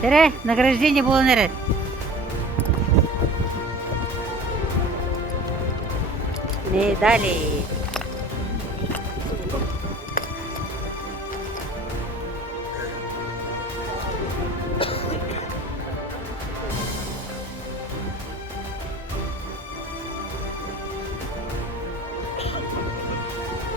Тере, награждение было, наверное. Медали.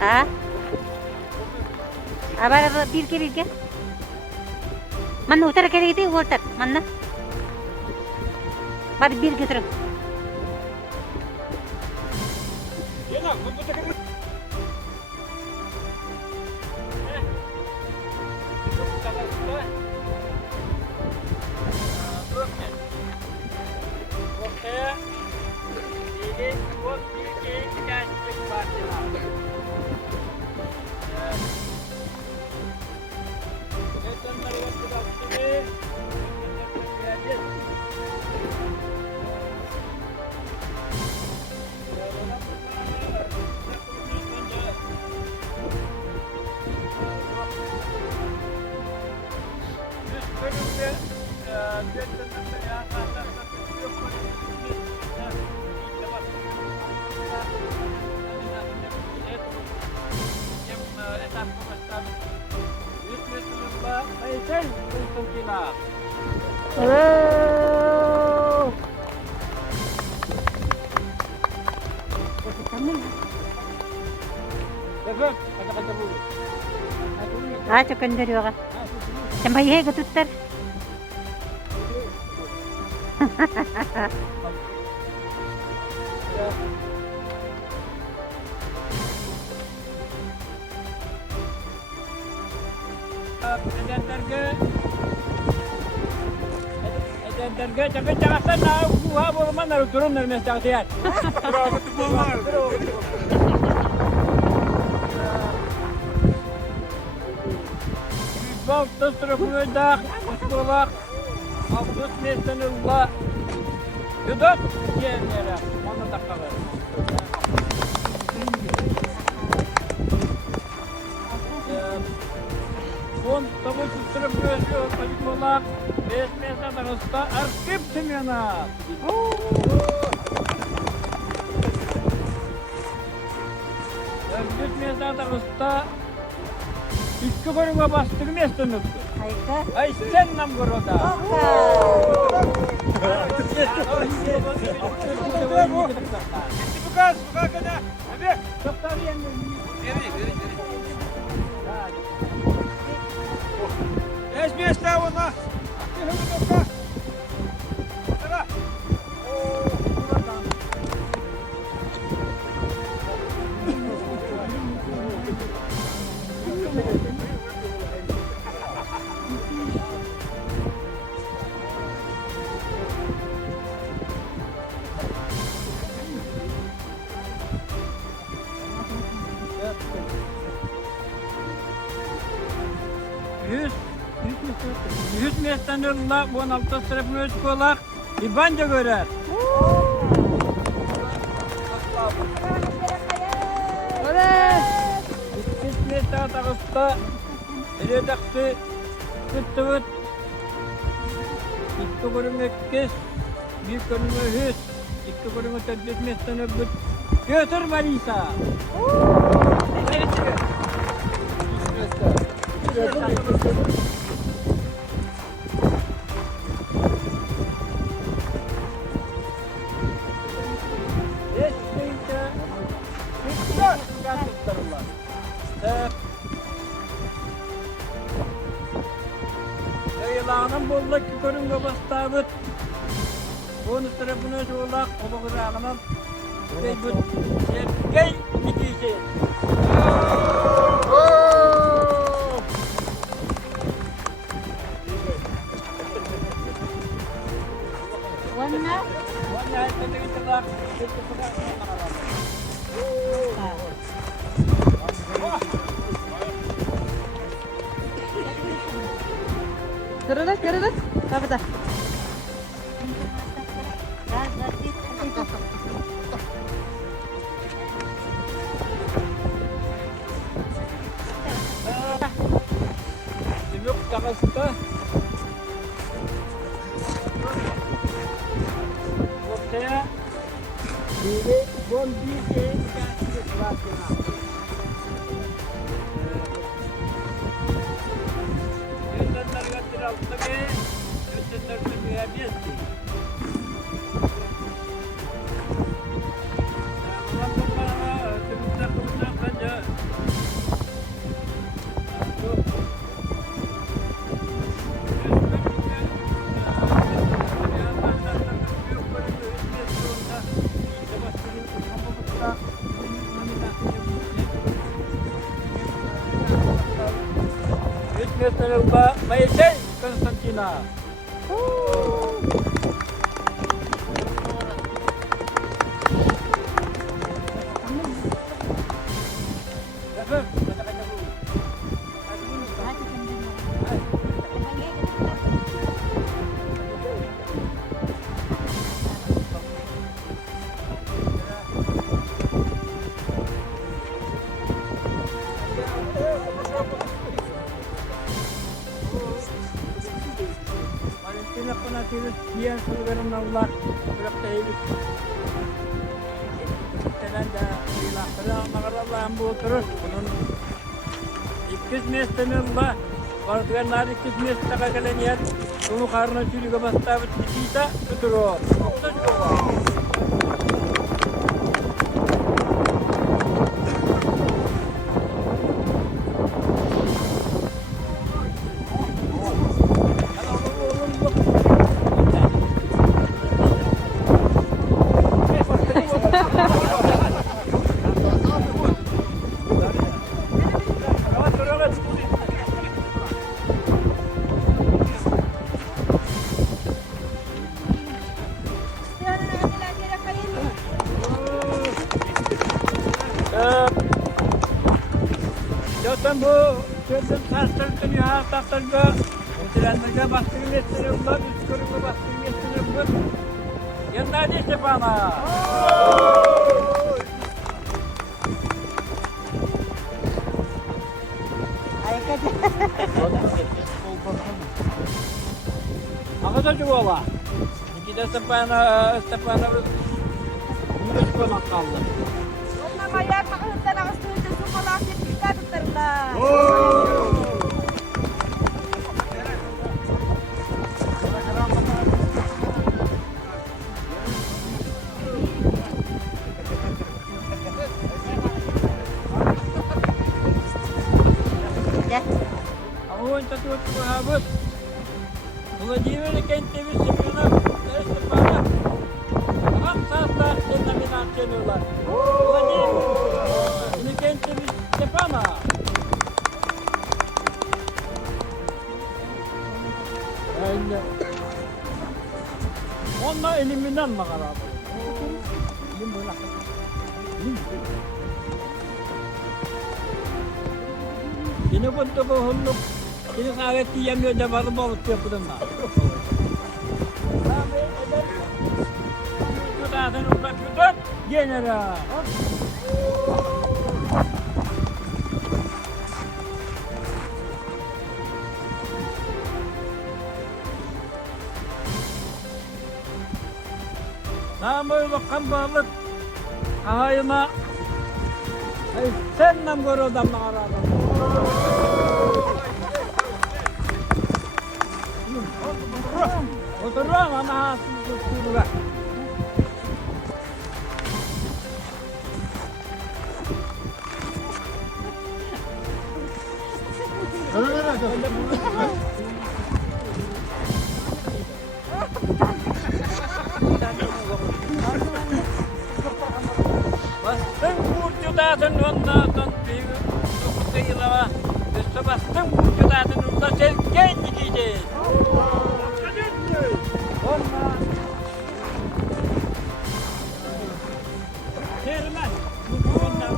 Ha? Abar bir ke. Mana utar kerak edi, o'tar. Mana. Bari bir getirib. Halo. Ah, cokan dari baka. Sampai he ketutar. Darga tapi jangan sana gua baru mana turun dari mes jatian. Berapa tu bawah? Bak terus budak, sekolah, abdus mesenullah. Yudut, ye nera, mana tak kabar. Bon, tabu terus budak, sekolah. Besmesa tarafta arkip tümyana. Besmesa tarafta ikki koruga bastırım estonuk. Hayka. Ay sen nam goroda. Bukas, bukakana. Abi, doktori yandı. Geri. Besmesa ona. Yüz mestanırla 16 sınıfını sekolah İbanca görer. Yüz mestan tarafta redaktı kütüvüt İki bölümü kes, bir bölümü hüs, iki bölümü tedbir mestanı büt. Götür Marisa. Yılanın bollak körün babastabıt. Bunu tarafına çoğulak, o bakırağına Beybut, gel ikisi. Warna? Warna ito ito Kırılır. Kapıda. Yok takasta Ini kondisi kasih vaksinasi. Insanlar kaçır alttaki, insanlar dünya bitti. Mbak Maisel Konstantina. Valentina pernah dia sebenarnya nolak berapa hidup. Kita dah hilang. Kalau makarlah ambu terus. İkiz mesleğimde vardılar ikiz mesleğe gelen yer. Bunu karnına çürüge bastı bitiyse götürüyor. Zaten bu sözün tasarrufunu ya tasarrufu oturanlarga baskı mesleğim var, üst körümü baskı mesleğim var. Yanlar işte bana. Apa saja bola? Kita Stepana Murus ko kaldı. Mamaya makahunta na ako sa sumalapit kita tutarla. Ako ang tatuot ko habot. Mga jiwa na kayo TV sipina. Dahil Stepana. Ang sasas din namin ang sinulat. Mga jiwa. Ini kayo TV Stepana. Onunla elimden makarabı. Elim böyle. Ini pun tu huluk. Ini sangat tiam yo dah baru baru tiap pun dah. Sampai ada. Sudah ada numpak sudah. Genera. Sampai wakam balut. Kahayma. Sen nam gorodam makarabı. Oturuyorum ama tuttuğuna. Bastın vurcudaydın ondan bir kıyıla. Üstü bastın vurcudaydın ondan sen kendi giyeceğiz. Ondan. Sermez. Ondan.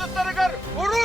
tyttärikar, hurra!